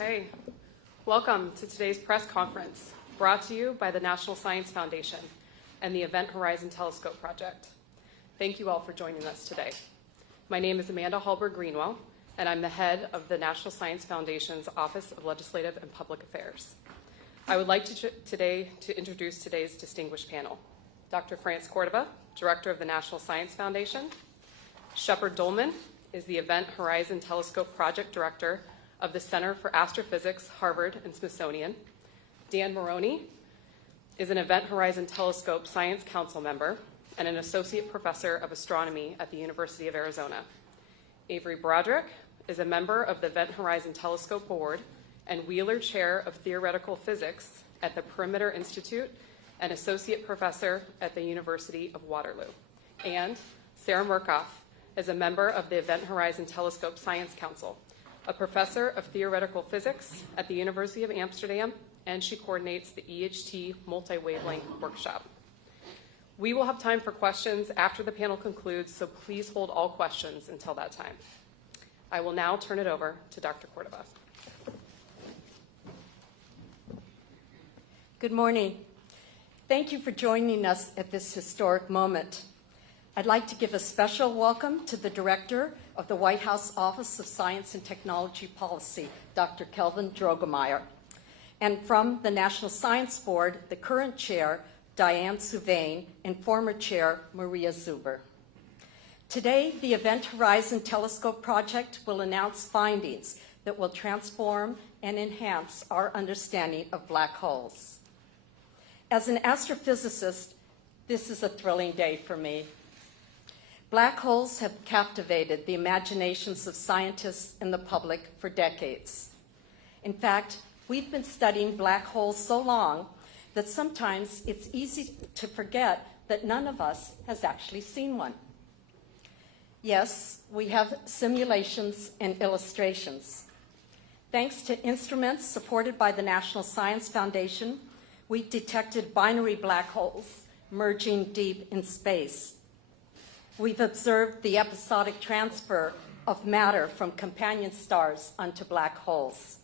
Okay, welcome to today's press conference, brought to you by the National Science Foundation and the Event Horizon Telescope Project. Thank you all for joining us today. My name is Amanda Hallberg Greenwell, and I'm the head of the National Science Foundation's Office of Legislative and Public Affairs. I would like to introduce today's distinguished panel. Dr. France Cordova, Director of the National Science Foundation. Shepard Dolman is the Event Horizon Telescope Project Director of the Center for Astrophysics, Harvard and Smithsonian. Dan Moroney is an Event Horizon Telescope Science Council member and an Associate Professor of Astronomy at the University of Arizona. Avery Broderick is a member of the Event Horizon Telescope Board and Wheeler Chair of Theoretical Physics at the Perimeter Institute and Associate Professor at the University of Waterloo. And Sarah Murkoff is a member of the Event Horizon Telescope Science Council, a professor of theoretical physics at the University of Amsterdam, and she coordinates the EHT Multi-Wavelength Workshop. We will have time for questions after the panel concludes, so please hold all questions until that time. I will now turn it over to Dr. Cordova. Good morning. Thank you for joining us at this historic moment. I'd like to give a special welcome to the Director of the White House Office of Science and Technology Policy, Dr. Kelvin Droegemeier, and from the National Science Board, the current Chair, Diane Suvane, and former Chair, Maria Zuber. Today, the Event Horizon Telescope Project will announce findings that will transform and enhance our understanding of black holes. As an astrophysicist, this is a thrilling day for me. Black holes have captivated the imaginations of scientists and the public for decades. In fact, we've been studying black holes so long that sometimes it's easy to forget that none of us has actually seen one. Yes, we have simulations and illustrations. Thanks to instruments supported by the National Science Foundation, we detected binary black holes merging deep in space. We've observed the episodic transfer of matter from companion stars onto black holes.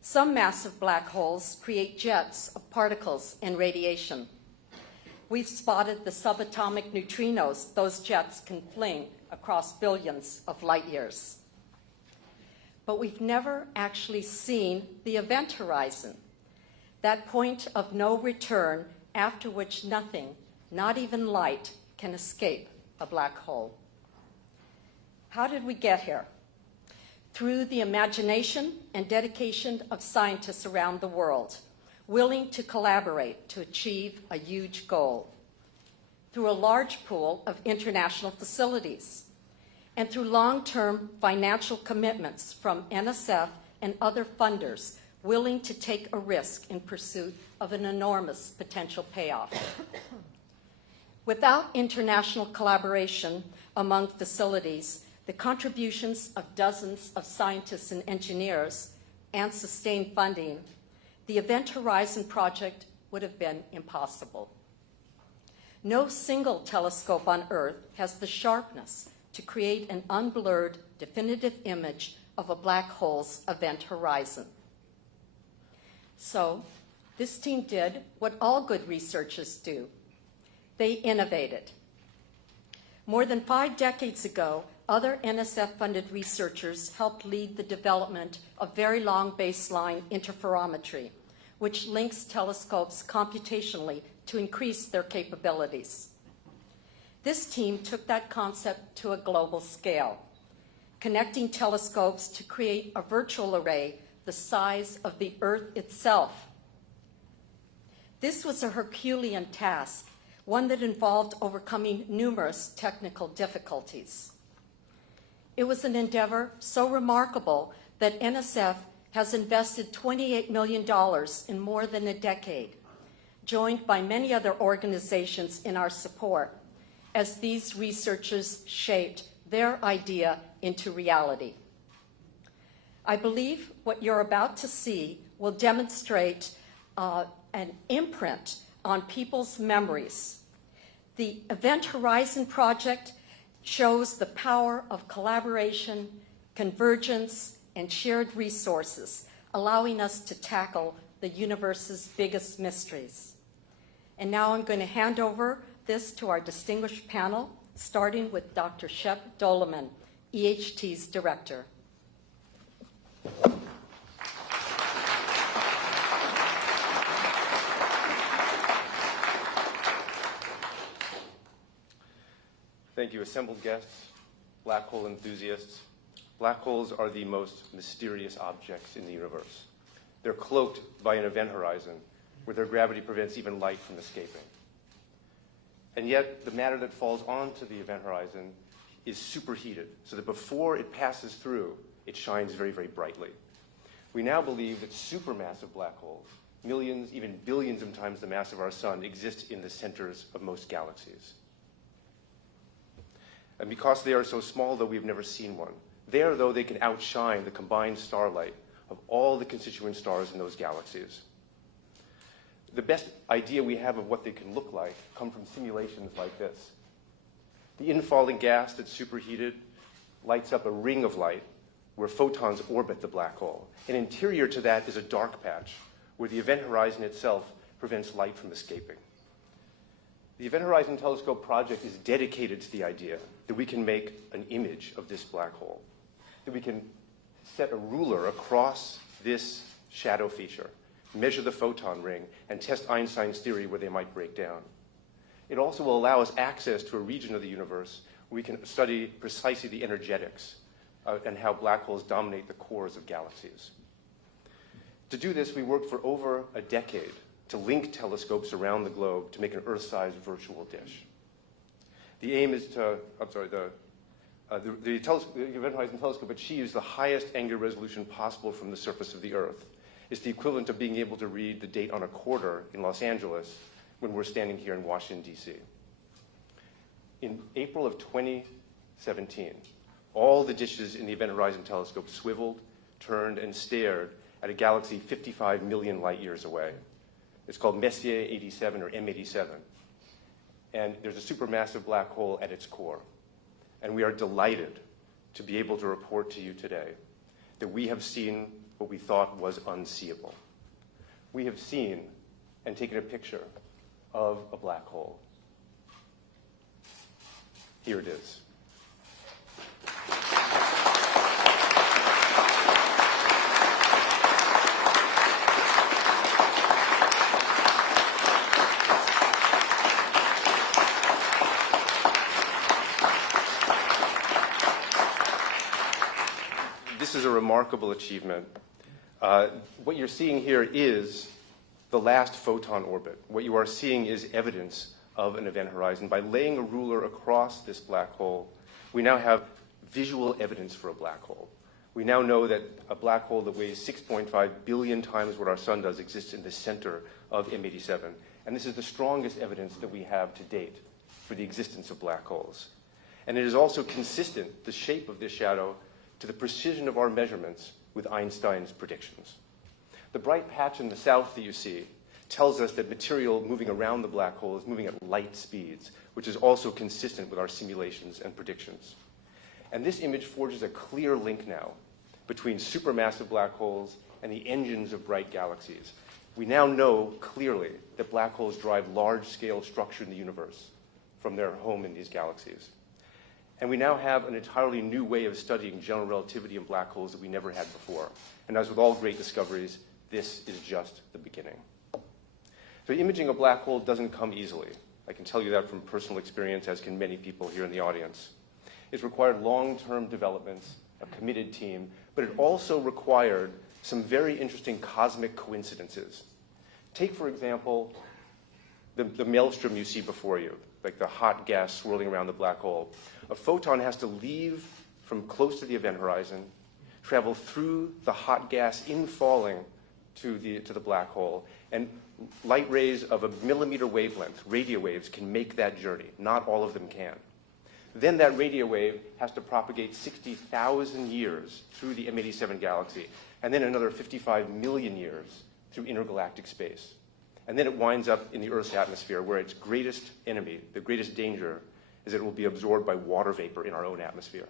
Some massive black holes create jets of particles and radiation. We've spotted the subatomic neutrinos those jets can fling across billions of light years. But we've never actually seen the event horizon, that point of no return after which nothing, not even light, can escape a black hole. How did we get here? Through the imagination and dedication of scientists around the world, willing to collaborate to achieve a huge goal. Through a large pool of international facilities, and through long-term financial commitments from NSF and other funders willing to take a risk in pursuit of an enormous potential payoff. Without international collaboration among facilities, the contributions of dozens of scientists and engineers, and sustained funding, the Event Horizon Project would have been impossible. No single telescope on Earth has the sharpness to create an unblurred, definitive image of a black hole's event horizon. So, this team did what all good researchers do. They innovated. More than 5 decades ago, other NSF-funded researchers helped lead the development of very long baseline interferometry, which links telescopes computationally to increase their capabilities. This team took that concept to a global scale, connecting telescopes to create a virtual array the size of the Earth itself. This was a Herculean task, one that involved overcoming numerous technical difficulties. It was an endeavor so remarkable that NSF has invested $28 million in more than a decade, joined by many other organizations in our support, as these researchers shaped their idea into reality. I believe what you're about to see will demonstrate an imprint on people's memories. The Event Horizon Project shows the power of collaboration, convergence, and shared resources allowing us to tackle the universe's biggest mysteries. And now I'm going to hand over this to our distinguished panel, starting with Dr. Shep Doeleman, EHT's director. Thank you, assembled guests, black hole enthusiasts. Black holes are the most mysterious objects in the universe. They're cloaked by an event horizon where their gravity prevents even light from escaping. And yet, the matter that falls onto the event horizon is superheated, so that before it passes through, it shines very, very brightly. We now believe that supermassive black holes, millions, even billions of times the mass of our sun, exist in the centers of most galaxies. And because they are so small, though, we've never seen one. There, though, they can outshine the combined starlight of all the constituent stars in those galaxies. The best idea we have of what they can look like come from simulations like this. The infalling gas that's superheated lights up a ring of light where photons orbit the black hole. And interior to that is a dark patch where the event horizon itself prevents light from escaping. The Event Horizon Telescope project is dedicated to the idea that we can make an image of this black hole, that we can set a ruler across this shadow feature, measure the photon ring, and test Einstein's theory where they might break down. It also will allow us access to a region of the universe where we can study precisely the energetics and how black holes dominate the cores of galaxies. To do this, we worked for over a decade to link telescopes around the globe to make an Earth-sized virtual dish. The aim is to, the Event Horizon Telescope achieves the highest angular resolution possible from the surface of the Earth. It's the equivalent of being able to read the date on a quarter in Los Angeles when we're standing here in Washington, D.C. In April of 2017, all the dishes in the Event Horizon Telescope swiveled, turned, and stared at a galaxy 55 million light years away. It's called Messier 87 or M87. And there's a supermassive black hole at its core. And we are delighted to be able to report to you today that we have seen what we thought was unseeable. We have seen and taken a picture of a black hole. Here it is. This is a remarkable achievement. What you're seeing here is the last photon orbit. What you are seeing is evidence of an event horizon. By laying a ruler across this black hole, we now have visual evidence for a black hole. We now know that a black hole that weighs 6.5 billion times what our sun does exists in the center of M87. And this is the strongest evidence that we have to date for the existence of black holes. And it is also consistent, the shape of this shadow, to the precision of our measurements with Einstein's predictions. The bright patch in the south that you see tells us that material moving around the black hole is moving at light speeds, which is also consistent with our simulations and predictions. And this image forges a clear link now between supermassive black holes and the engines of bright galaxies. We now know clearly that black holes drive large-scale structure in the universe from their home in these galaxies. And we now have an entirely new way of studying general relativity in black holes that we never had before. And as with all great discoveries, this is just the beginning. So imaging a black hole doesn't come easily. I can tell you that from personal experience, as can many people here in the audience. It's required long-term developments, a committed team, but it also required some very interesting cosmic coincidences. Take, for example, the maelstrom you see before you, like the hot gas swirling around the black hole. A photon has to leave from close to the event horizon, travel through the hot gas in falling to the black hole, and light rays of a millimeter wavelength, radio waves, can make that journey. Not all of them can. Then that radio wave has to propagate 60,000 years through the M87 galaxy, and then another 55 million years through intergalactic space. And then it winds up in the Earth's atmosphere, where its greatest enemy, the greatest danger, is that it will be absorbed by water vapor in our own atmosphere.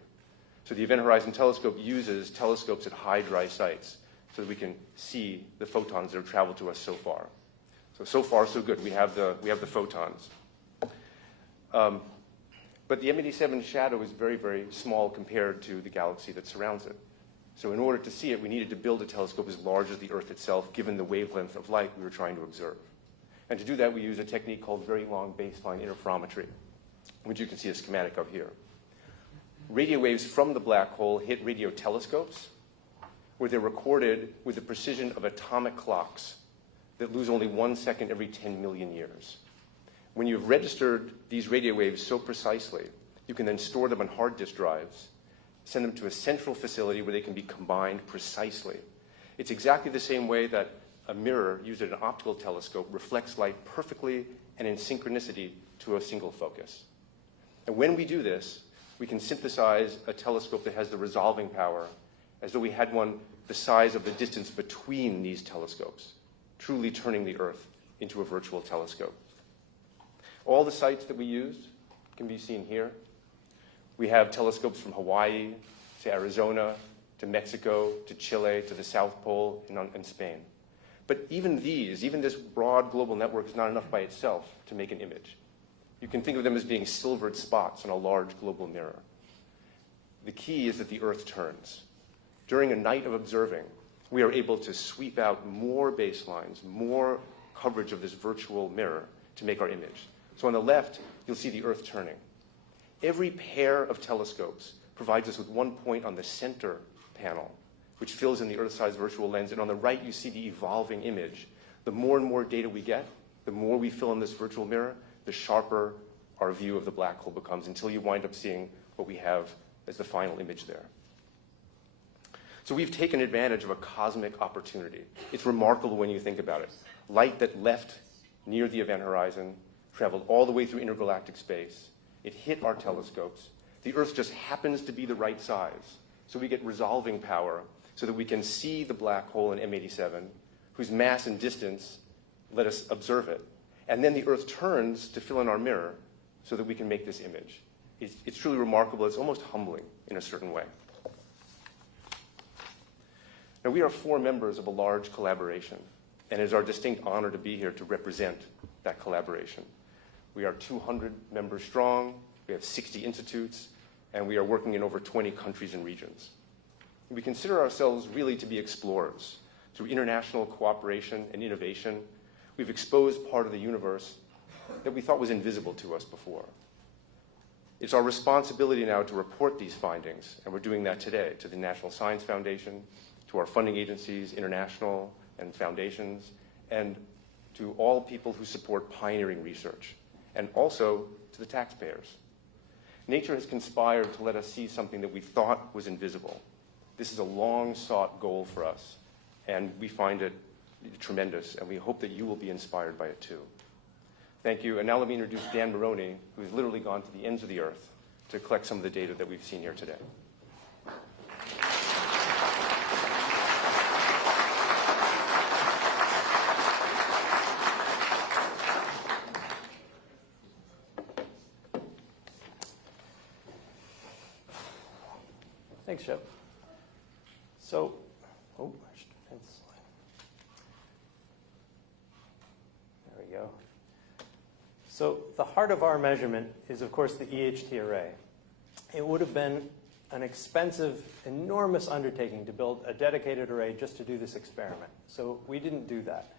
So the Event Horizon Telescope uses telescopes at high dry sites so that we can see the photons that have traveled to us so far. So far, so good. We have the photons. But the M87 shadow is very, very small compared to the galaxy that surrounds it. So in order to see it, we needed to build a telescope as large as the Earth itself, given the wavelength of light we were trying to observe. And to do that, we use a technique called very long baseline interferometry, which you can see a schematic of here. Radio waves from the black hole hit radio telescopes, where they're recorded with the precision of atomic clocks that lose only 1 second every 10 million years. When you've registered these radio waves so precisely, you can then store them on hard disk drives, send them to a central facility where they can be combined precisely. It's exactly the same way that a mirror used at an optical telescope reflects light perfectly and in synchronicity to a single focus. And when we do this, we can synthesize a telescope that has the resolving power as though we had one the size of the distance between these telescopes, truly turning the Earth into a virtual telescope. All the sites that we used can be seen here. We have telescopes from Hawaii to Arizona to Mexico to Chile to the South Pole and Spain. But even this broad global network is not enough by itself to make an image. You can think of them as being silvered spots on a large global mirror. The key is that the Earth turns. During a night of observing, we are able to sweep out more baselines, more coverage of this virtual mirror to make our image. So on the left, you'll see the Earth turning. Every pair of telescopes provides us with one point on the center panel, which fills in the Earth-sized virtual lens. And on the right, you see the evolving image. The more and more data we get, the more we fill in this virtual mirror, the sharper our view of the black hole becomes, until you wind up seeing what we have as the final image there. So we've taken advantage of a cosmic opportunity. It's remarkable when you think about it. Light that left near the event horizon, traveled all the way through intergalactic space. It hit our telescopes. The Earth just happens to be the right size. So we get resolving power so that we can see the black hole in M87, whose mass and distance let us observe it. And then the Earth turns to fill in our mirror so that we can make this image. It's truly remarkable. It's almost humbling in a certain way. Now, we are 4 members of a large collaboration, and it is our distinct honor to be here to represent that collaboration. We are 200 members strong, we have 60 institutes, and we are working in over 20 countries and regions. We consider ourselves really to be explorers. Through international cooperation and innovation, we've exposed part of the universe that we thought was invisible to us before. It's our responsibility now to report these findings, and we're doing that today to the National Science Foundation, to our funding agencies, international and foundations, and to all people who support pioneering research, and also to the taxpayers. Nature has conspired to let us see something that we thought was invisible. This is a long-sought goal for us, and we find it tremendous, and we hope that you will be inspired by it too. Thank you, and now let me introduce Dan Moroney, who has literally gone to the ends of the Earth to collect some of the data that we've seen here today. Thanks, Shep. So, I should advance the slide. There we go. So the heart of our measurement is, of course, the EHT array. It would have been an expensive, enormous undertaking to build a dedicated array just to do this experiment. So we didn't do that.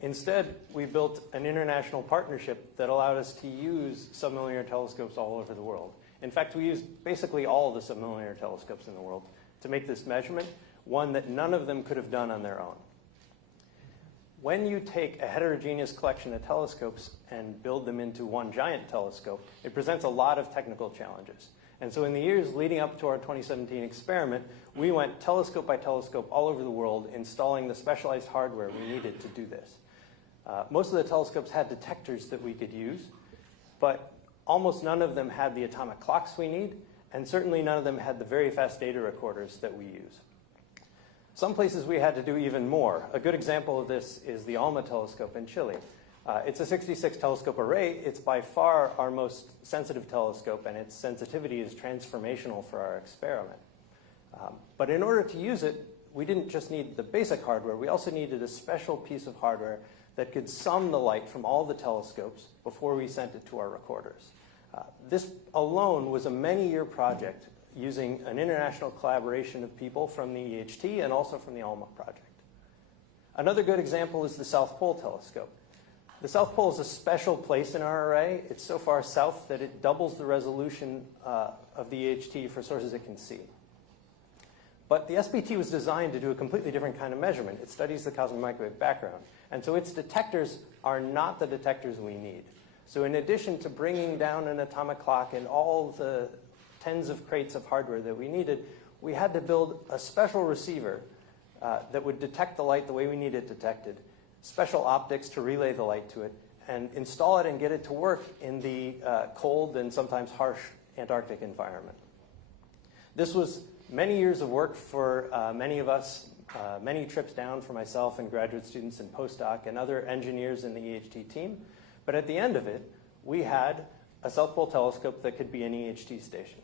Instead, we built an international partnership that allowed us to use submillimeter telescopes all over the world. In fact, we used basically all of the submillimeter telescopes in the world to make this measurement, one that none of them could have done on their own. When you take a heterogeneous collection of telescopes and build them into one giant telescope, it presents a lot of technical challenges. And so in the years leading up to our 2017 experiment, we went telescope by telescope all over the world, installing the specialized hardware we needed to do this. Most of the telescopes had detectors that we could use, but almost none of them had the atomic clocks we need, and certainly none of them had the very fast data recorders that we use. Some places we had to do even more. A good example of this is the ALMA telescope in Chile. It's a 66 telescope array. It's by far our most sensitive telescope, and its sensitivity is transformational for our experiment. But in order to use it, we didn't just need the basic hardware, we also needed a special piece of hardware that could sum the light from all the telescopes before we sent it to our recorders. This alone was a many-year project using an international collaboration of people from the EHT and also from the ALMA project. Another good example is the South Pole Telescope. The South Pole is a special place in our array. It's so far south that it doubles the resolution of the EHT for sources it can see. But the SPT was designed to do a completely different kind of measurement. It studies the cosmic microwave background. And so its detectors are not the detectors we need. So in addition to bringing down an atomic clock and all the tens of crates of hardware that we needed, we had to build a special receiver that would detect the light the way we need it detected, special optics to relay the light to it, and install it and get it to work in the cold and sometimes harsh Antarctic environment. This was many years of work for many of us, many trips down for myself and graduate students and postdoc and other engineers in the EHT team. But at the end of it, we had a South Pole telescope that could be an EHT station.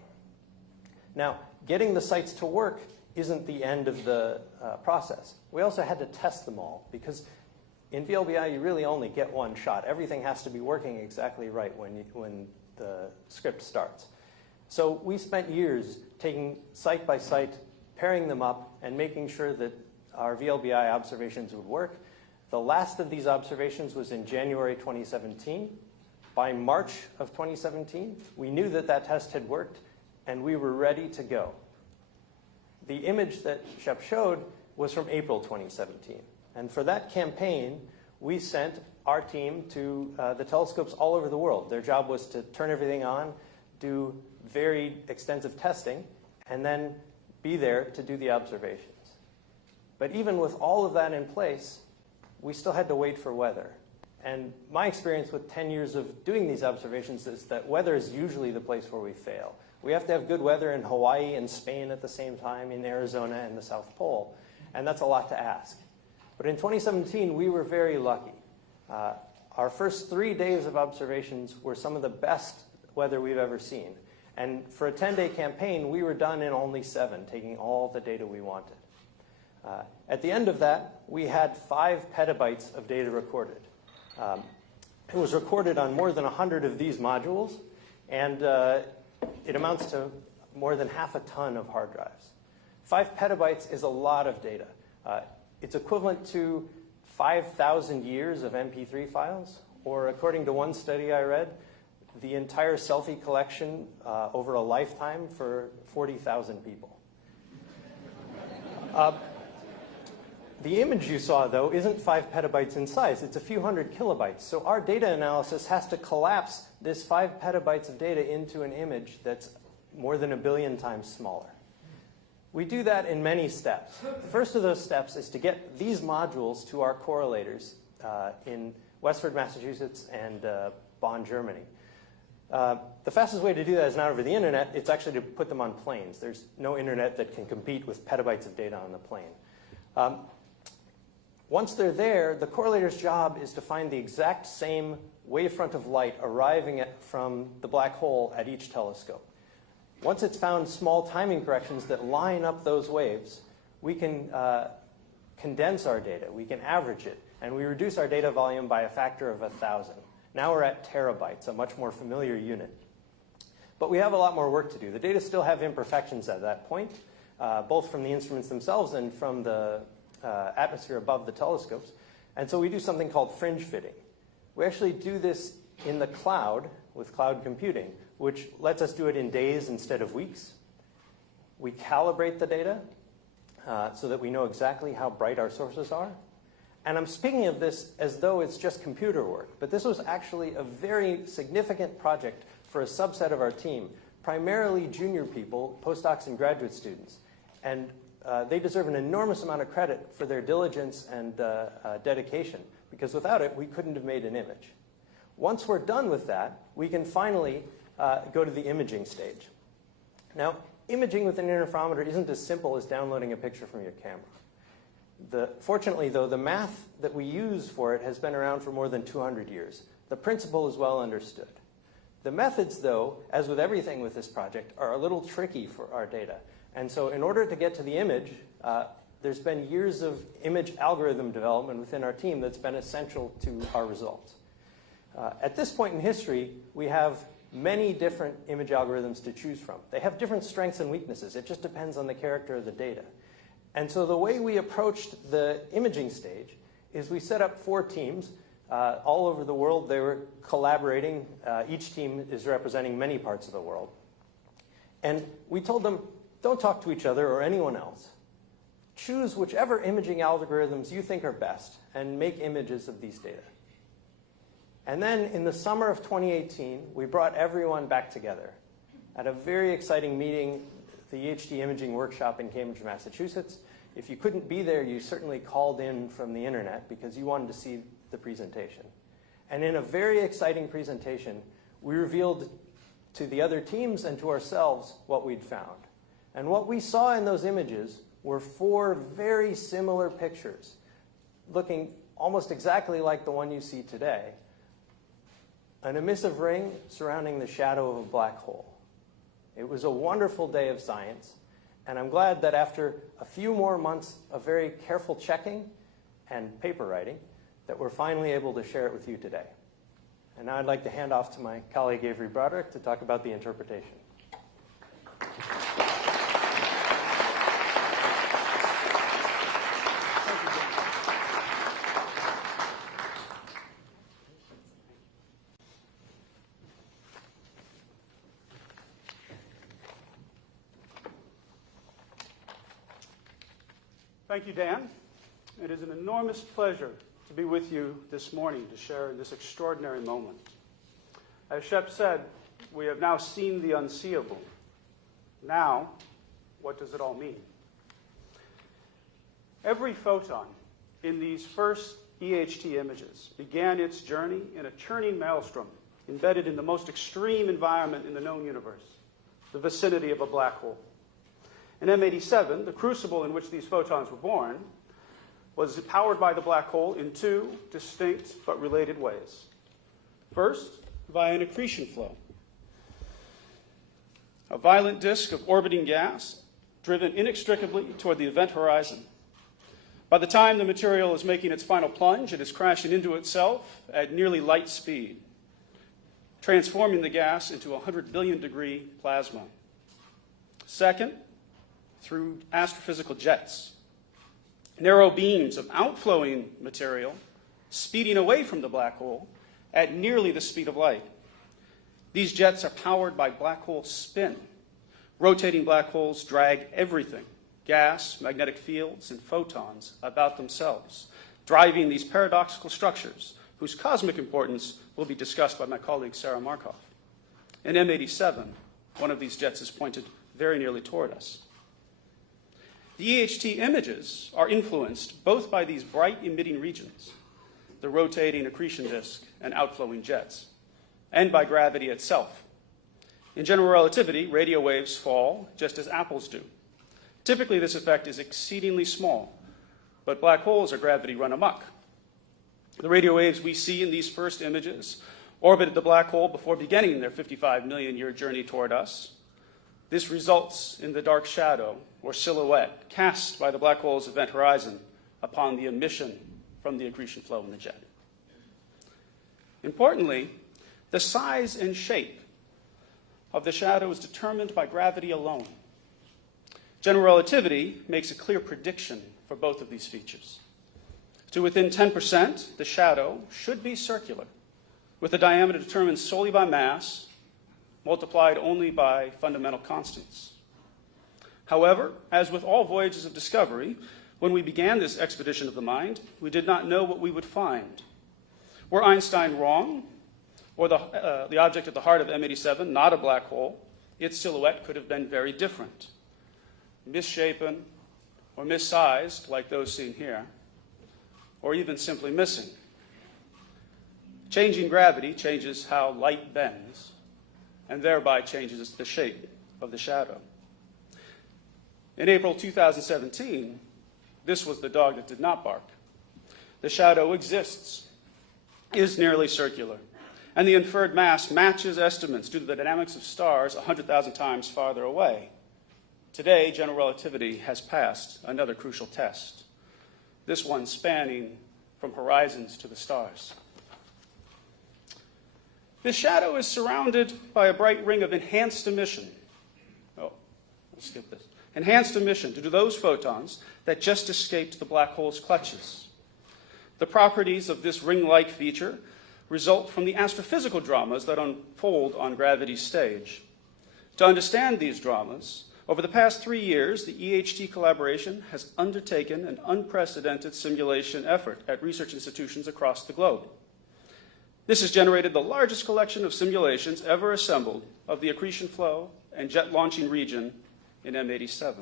Now, getting the sites to work isn't the end of the process. We also had to test them all, because in VLBI, you really only get one shot. Everything has to be working exactly right when the script starts. So we spent years taking site by site, pairing them up, and making sure that our VLBI observations would work. The last of these observations was in January 2017. By March of 2017, we knew that that test had worked, and we were ready to go. The image that Shep showed was from April 2017. And for that campaign, we sent our team to the telescopes all over the world. Their job was to turn everything on, do very extensive testing, and then be there to do the observations. But even with all of that in place, we still had to wait for weather. And my experience with 10 years of doing these observations is that weather is usually the place where we fail. We have to have good weather in Hawaii and Spain at the same time, in Arizona and the South Pole. And that's a lot to ask. But in 2017, we were very lucky. Our first 3 days of observations were some of the best weather we've ever seen. And for a 10-day campaign, we were done in only 7, taking all the data we wanted. At the end of that, we had 5 petabytes of data recorded. It was recorded on more than 100 of these modules, and it amounts to more than half a ton of hard drives. 5 petabytes is a lot of data. It's equivalent to 5,000 years of MP3 files, or according to one study I read, the entire selfie collection over a lifetime for 40,000 people. The image you saw, though, isn't 5 petabytes in size. It's a few hundred kilobytes. So our data analysis has to collapse this 5 petabytes of data into an image that's more than 1 billion times smaller. We do that in many steps. The first of those steps is to get these modules to our correlators in Westford, Massachusetts, and Bonn, Germany. The fastest way to do that is not over the internet. It's actually to put them on planes. There's no internet that can compete with petabytes of data on the plane. Once they're there, the correlator's job is to find the exact same wavefront of light arriving from the black hole at each telescope. Once it's found small timing corrections that line up those waves, we can condense our data, we can average it, and we reduce our data volume by a factor of 1,000. Now we're at terabytes, a much more familiar unit. But we have a lot more work to do. The data still have imperfections at that point, both from the instruments themselves and from the atmosphere above the telescopes. And so we do something called fringe fitting. We actually do this in the cloud with cloud computing, which lets us do it in days instead of weeks. We calibrate the data so that we know exactly how bright our sources are. And I'm speaking of this as though it's just computer work, but this was actually a very significant project for a subset of our team, primarily junior people, postdocs and graduate students. And they deserve an enormous amount of credit for their diligence and dedication, because without it, we couldn't have made an image. Once we're done with that, we can finally go to the imaging stage. Now, imaging with an interferometer isn't as simple as downloading a picture from your camera. Fortunately, though, the math that we use for it has been around for more than 200 years. The principle is well understood. The methods, though, as with everything with this project, are a little tricky for our data. And so in order to get to the image, there's been years of image algorithm development within our team that's been essential to our results. At this point in history, we have many different image algorithms to choose from. They have different strengths and weaknesses. It just depends on the character of the data. And so the way we approached the imaging stage is we set up 4 teams all over the world. They were collaborating. Each team is representing many parts of the world. And we told them, don't talk to each other or anyone else. Choose whichever imaging algorithms you think are best and make images of these data. And then in the summer of 2018, we brought everyone back together at a very exciting meeting, the EHT Imaging Workshop in Cambridge, Massachusetts. If you couldn't be there, you certainly called in from the internet because you wanted to see the presentation. And in a very exciting presentation, we revealed to the other teams and to ourselves what we'd found. And what we saw in those images were 4 very similar pictures, looking almost exactly like the one you see today. An emissive ring surrounding the shadow of a black hole. It was a wonderful day of science, and I'm glad that after a few more months of very careful checking and paper writing, that we're finally able to share it with you today. And now I'd like to hand off to my colleague Avery Broderick to talk about the interpretation. Thank you, Dan. It is an enormous pleasure to be with you this morning to share in this extraordinary moment. As Shep said, we have now seen the unseeable. Now, what does it all mean? Every photon in these first EHT images began its journey in a churning maelstrom embedded in the most extreme environment in the known universe, the vicinity of a black hole. In M87, the crucible in which these photons were born was powered by the black hole in 2 distinct but related ways. First, via an accretion flow, a violent disk of orbiting gas driven inextricably toward the event horizon. By the time the material is making its final plunge, it is crashing into itself at nearly light speed, transforming the gas into 100 billion degree plasma. Second, through astrophysical jets, narrow beams of outflowing material speeding away from the black hole at nearly the speed of light. These jets are powered by black hole spin. Rotating black holes drag everything, gas, magnetic fields, and photons, about themselves, driving these paradoxical structures whose cosmic importance will be discussed by my colleague Sarah Markov. In M87, one of these jets is pointed very nearly toward us. The EHT images are influenced both by these bright emitting regions, the rotating accretion disk and outflowing jets, and by gravity itself. In general relativity, radio waves fall just as apples do. Typically, this effect is exceedingly small, but black holes are gravity run amok. The radio waves we see in these first images orbited the black hole before beginning their 55 million year journey toward us. This results in the dark shadow or silhouette cast by the black hole's event horizon upon the emission from the accretion flow in the jet. Importantly, the size and shape of the shadow is determined by gravity alone. General relativity makes a clear prediction for both of these features. To within 10%, the shadow should be circular, with a diameter determined solely by mass, multiplied only by fundamental constants. However, as with all voyages of discovery, when we began this expedition of the mind, we did not know what we would find. Were Einstein wrong, or the object at the heart of M87 not a black hole, its silhouette could have been very different, misshapen or missized like those seen here, or even simply missing. Changing gravity changes how light bends, and thereby changes the shape of the shadow. In April 2017, this was the dog that did not bark. The shadow exists, is nearly circular, and the inferred mass matches estimates due to the dynamics of stars 100,000 times farther away. Today, general relativity has passed another crucial test, this one spanning from horizons to the stars. This shadow is surrounded by a bright ring of enhanced emission. Oh, let's skip this. Enhanced emission due to those photons that just escaped the black hole's clutches. The properties of this ring-like feature result from the astrophysical dramas that unfold on gravity's stage. To understand these dramas, over the past 3 years, the EHT collaboration has undertaken an unprecedented simulation effort at research institutions across the globe. This has generated the largest collection of simulations ever assembled of the accretion flow and jet launching region in M87.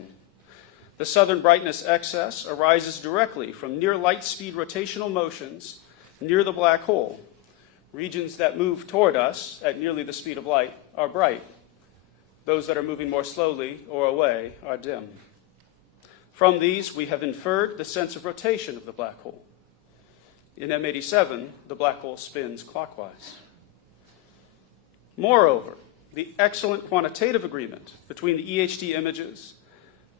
The southern brightness excess arises directly from near light speed rotational motions near the black hole. Regions that move toward us at nearly the speed of light are bright. Those that are moving more slowly or away are dim. From these, we have inferred the sense of rotation of the black hole. In M87, the black hole spins clockwise. Moreover, the excellent quantitative agreement between the EHT images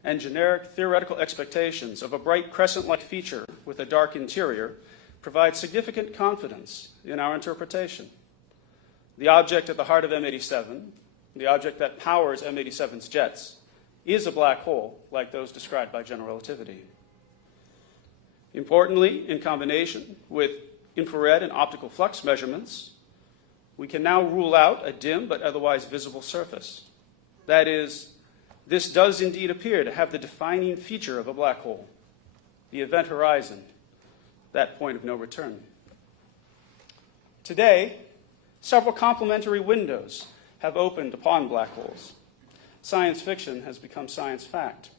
and generic theoretical expectations of a bright crescent-like feature with a dark interior provides significant confidence in our interpretation. The object at the heart of M87, the object that powers M87's jets, is a black hole like those described by general relativity. Importantly, in combination with infrared and optical flux measurements, we can now rule out a dim but otherwise visible surface. That is, this does indeed appear to have the defining feature of a black hole, the event horizon, that point of no return. Today, several complementary windows have opened upon black holes. Science fiction has become science fact.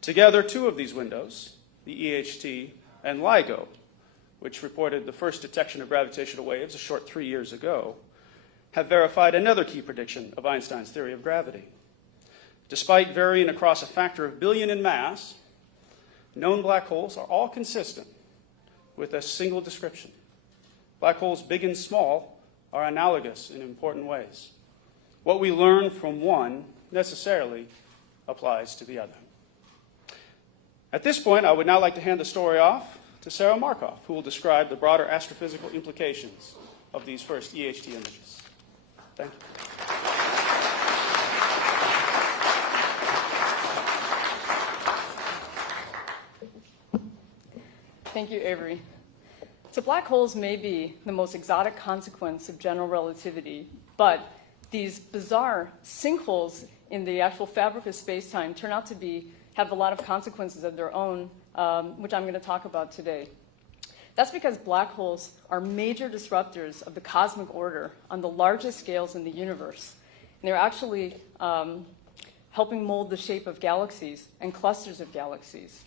Together, two of these windows, the EHT and LIGO, which reported the first detection of gravitational waves a short 3 years ago, have verified another key prediction of Einstein's theory of gravity. Despite varying across a factor of billion in mass, known black holes are all consistent with a single description. Black holes big and small are analogous in important ways. What we learn from one necessarily applies to the other. At this point, I would now like to hand the story off to Sarah Markoff, who will describe the broader astrophysical implications of these first EHT images. Thank you. Thank you, Avery. So black holes may be the most exotic consequence of general relativity, but these bizarre sinkholes in the actual fabric of space-time turn out to have a lot of consequences of their own, which I'm going to talk about today. That's because black holes are major disruptors of the cosmic order on the largest scales in the universe. And they're actually helping mold the shape of galaxies and clusters of galaxies.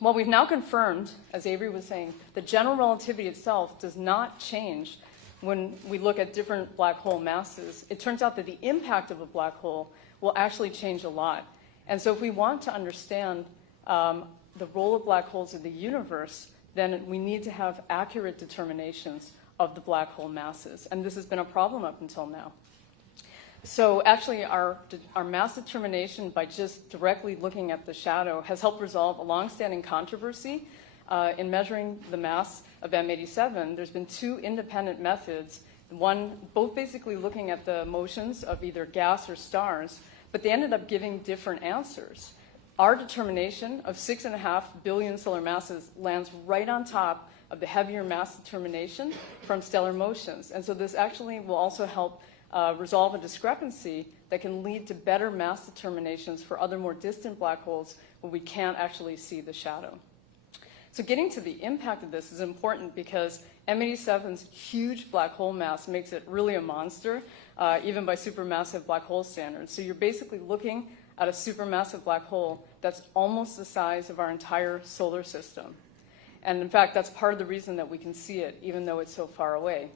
Well, we've now confirmed, as Avery was saying, that general relativity itself does not change when we look at different black hole masses. It turns out that the impact of a black hole will actually change a lot. And so if we want to understand the role of black holes in the universe, then we need to have accurate determinations of the black hole masses. And this has been a problem up until now. So actually, our mass determination by just directly looking at the shadow has helped resolve a longstanding controversy in measuring the mass of M87. There's been two independent methods, both basically looking at the motions of either gas or stars, but they ended up giving different answers. Our determination of 6.5 billion solar masses lands right on top of the heavier mass determination from stellar motions. And so this actually will also help resolve a discrepancy that can lead to better mass determinations for other more distant black holes where we can't actually see the shadow. So getting to the impact of this is important because M87's huge black hole mass makes it really a monster, even by supermassive black hole standards. So you're basically looking at a supermassive black hole that's almost the size of our entire solar system. And in fact, that's part of the reason that we can see it, even though it's so far away.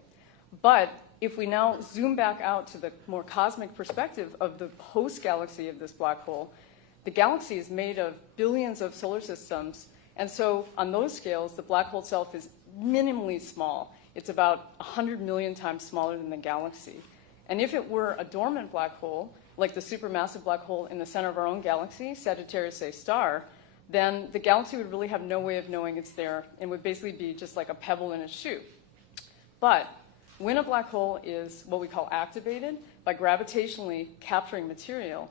But if we now zoom back out to the more cosmic perspective of the host galaxy of this black hole, the galaxy is made of billions of solar systems. And so on those scales, the black hole itself is minimally small. It's about 100 million times smaller than the galaxy. And if it were a dormant black hole, like the supermassive black hole in the center of our own galaxy, Sagittarius A star, then the galaxy would really have no way of knowing it's there and would basically be just like a pebble in a shoe. But when a black hole is what we call activated by gravitationally capturing material,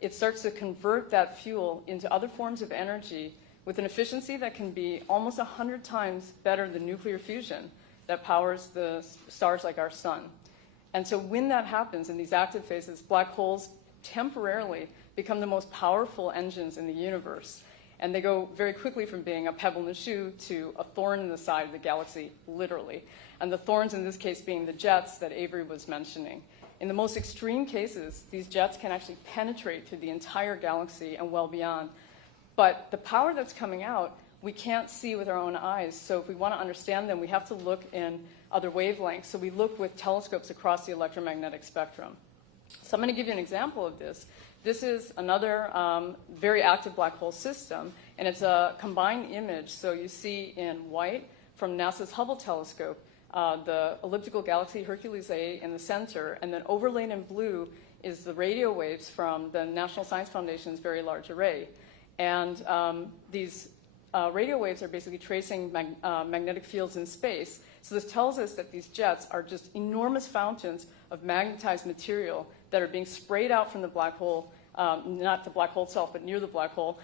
it starts to convert that fuel into other forms of energy with an efficiency that can be almost 100 times better than nuclear fusion that powers the stars like our sun. And so when that happens in these active phases, black holes temporarily become the most powerful engines in the universe. And they go very quickly from being a pebble in the shoe to a thorn in the side of the galaxy, literally. And the thorns in this case being the jets that Avery was mentioning. In the most extreme cases, these jets can actually penetrate through the entire galaxy and well beyond. But the power that's coming out, we can't see with our own eyes. So if we want to understand them, we have to look in other wavelengths. So we look with telescopes across the electromagnetic spectrum. So I'm going to give you an example of this. This is another very active black hole system, and it's a combined image. So you see in white from NASA's Hubble telescope, the elliptical galaxy Hercules A in the center, and then overlaid in blue is the radio waves from the National Science Foundation's Very Large Array. And these radio waves are basically tracing magnetic fields in space. So this tells us that these jets are just enormous fountains of magnetized material that are being sprayed out from the black hole, not the black hole itself, but near the black hole,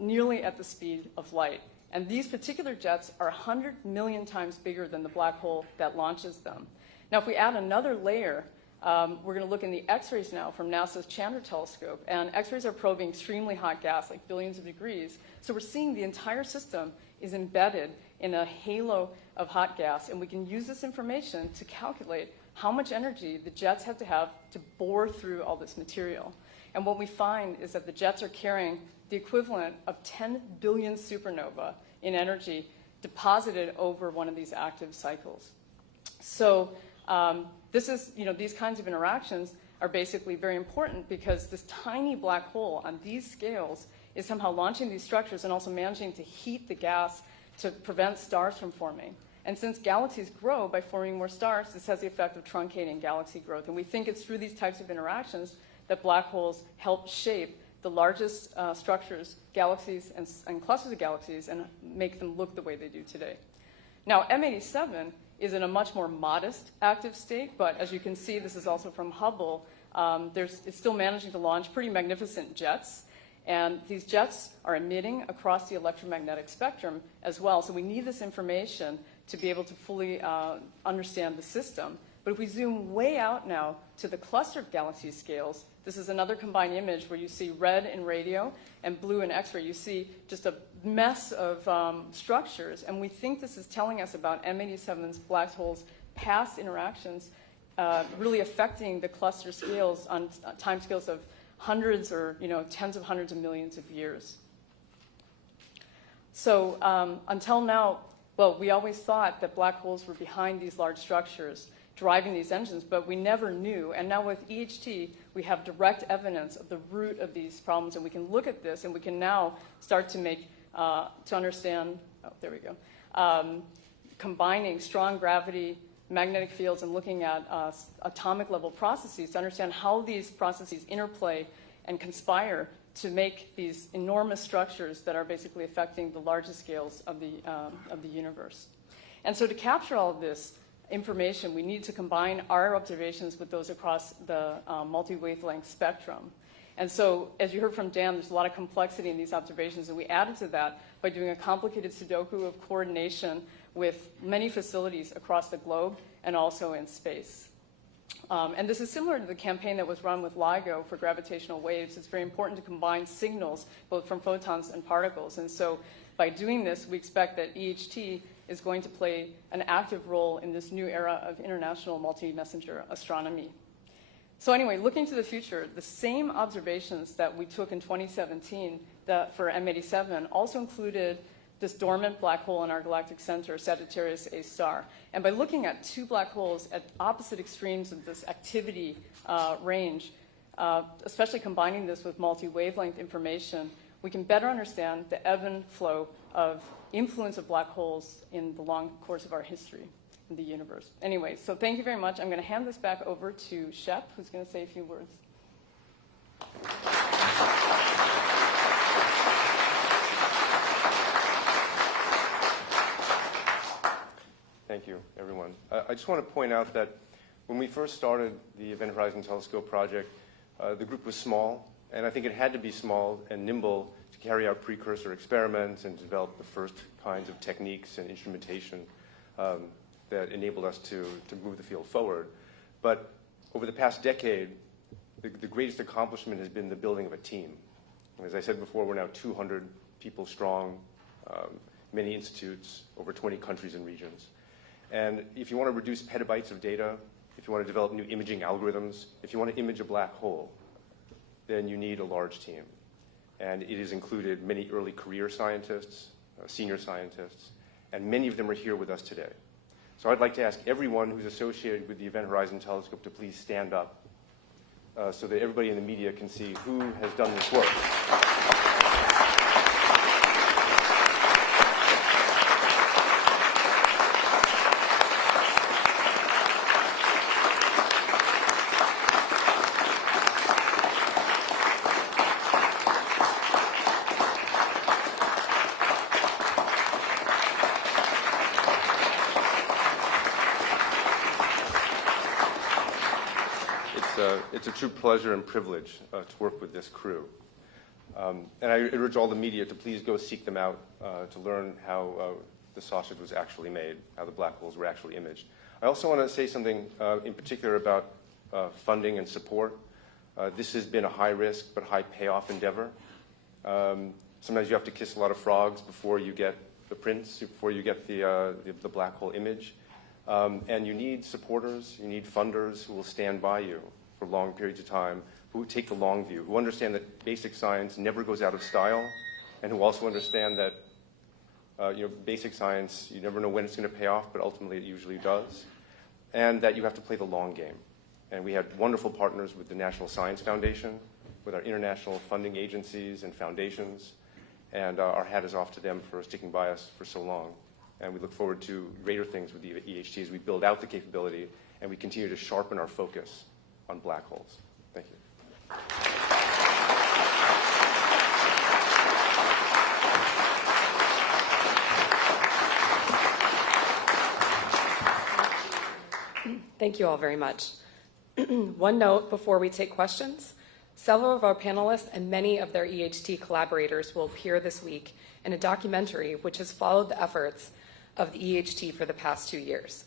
nearly at the speed of light. And these particular jets are 100 million times bigger than the black hole that launches them. Now, if we add another layer, we're going to look in the X-rays now from NASA's Chandra telescope. And X-rays are probing extremely hot gas, like billions of degrees. So we're seeing the entire system is embedded in a halo of hot gas. And we can use this information to calculate how much energy the jets have to bore through all this material. And what we find is that the jets are carrying the equivalent of 10 billion supernova in energy deposited over one of these active cycles. So this is, these kinds of interactions are basically very important because this tiny black hole on these scales is somehow launching these structures and also managing to heat the gas to prevent stars from forming. And since galaxies grow by forming more stars, this has the effect of truncating galaxy growth. And we think it's through these types of interactions that black holes help shape the largest structures, galaxies, and clusters of galaxies, and make them look the way they do today. Now, M87 is in a much more modest active state, but as you can see, this is also from Hubble. It's still managing to launch pretty magnificent jets. And these jets are emitting across the electromagnetic spectrum as well. So we need this information to be able to fully understand the system. But if we zoom way out now to the clustered galaxy scales, this is another combined image where you see red in radio and blue in X-ray. You see just a mess of structures. And we think this is telling us about M87's black holes' past interactions really affecting the cluster scales on time scales of hundreds or tens of hundreds of millions of years. So until now, well, we always thought that black holes were behind these large structures driving these engines, but we never knew. And now with EHT, we have direct evidence of the root of these problems, and we can look at this, and we can now start to make, to understand, there we go, combining strong gravity, magnetic fields, and looking at atomic level processes to understand how these processes interplay and conspire to make these enormous structures that are basically affecting the largest scales of the universe. And so to capture all of this information, we need to combine our observations with those across the multi-wavelength spectrum. And so, as you heard from Dan, there's a lot of complexity in these observations, and we added to that by doing a complicated Sudoku of coordination with many facilities across the globe and also in space. And this is similar to the campaign that was run with LIGO for gravitational waves. It's very important to combine signals, both from photons and particles. And so by doing this, we expect that EHT is going to play an active role in this new era of international multi-messenger astronomy. So anyway, looking to the future, the same observations that we took in 2017 for M87 also included this dormant black hole in our galactic center, Sagittarius A star. And by looking at two black holes at opposite extremes of this activity range, especially combining this with multi-wavelength information, we can better understand the ebb and flow of influence of black holes in the long course of our history in the universe. Anyway, so thank you very much. I'm going to hand this back over to Shep, who's going to say a few words. I just want to point out that when we first started the Event Horizon Telescope project, the group was small, and I think it had to be small and nimble to carry out precursor experiments and develop the first kinds of techniques and instrumentation that enabled us to move the field forward. But over the past decade, the greatest accomplishment has been the building of a team. As I said before, we're now 200 people strong, many institutes, over 20 countries and regions. And if you want to reduce petabytes of data, if you want to develop new imaging algorithms, if you want to image a black hole, then you need a large team. And it has included many early career scientists, senior scientists, and many of them are here with us today. So I'd like to ask everyone who's associated with the Event Horizon Telescope to please stand up so that everybody in the media can see who has done this work. It's a true pleasure and privilege to work with this crew. And I urge all the media to please go seek them out to learn how the sausage was actually made, how the black holes were actually imaged. I also want to say something in particular about funding and support. This has been a high-risk but high-payoff endeavor. Sometimes you have to kiss a lot of frogs before you get the prints, before you get the black hole image. And you need supporters, you need funders who will stand by you for long periods of time, who take the long view, who understand that basic science never goes out of style, and who also understand that basic science, you never know when it's going to pay off, but ultimately it usually does, and that you have to play the long game. And we had wonderful partners with the National Science Foundation, with our international funding agencies and foundations, and our hat is off to them for sticking by us for so long. And we look forward to greater things with the EHT as we build out the capability and we continue to sharpen our focus on black holes. Thank you. Thank you all very much. One note before we take questions. Several of our panelists and many of their EHT collaborators will appear this week in a documentary which has followed the efforts of the EHT for the past 2 years.